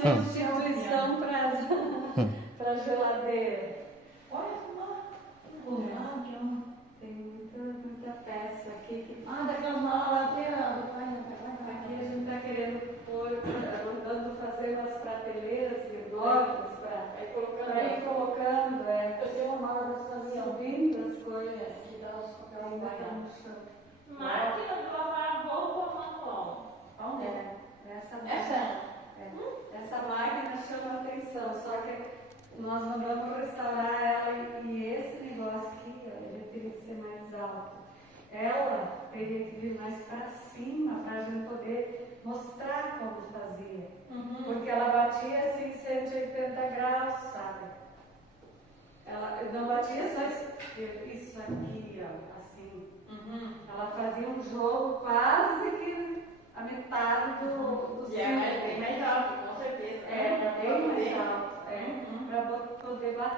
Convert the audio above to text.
substituição para geladeira. Olha lá, Tem muita peça aqui. daquelas maladeiras do pai. Aqui a gente está querendo pôr, mandando fazer umas prateleiras enormes para ir colocando, Eu tenho uma mala da estação. subindo as coisas. Que dá os papéis Ainda lá. tá no chão. Máquina de lavar roupa manual. Essa máquina chama atenção, só que nós mandamos restaurar ela e esse negócio aqui, ele teria que ser mais alto. Ela teria que vir mais para cima para a gente poder mostrar como fazia. Porque ela batia assim 180 graus, sabe? Ela não batia só isso aqui, ó, assim. Ela fazia um jogo quase que a metade do E é bem mais alto, com certeza. bem mais alto. Para poder bater.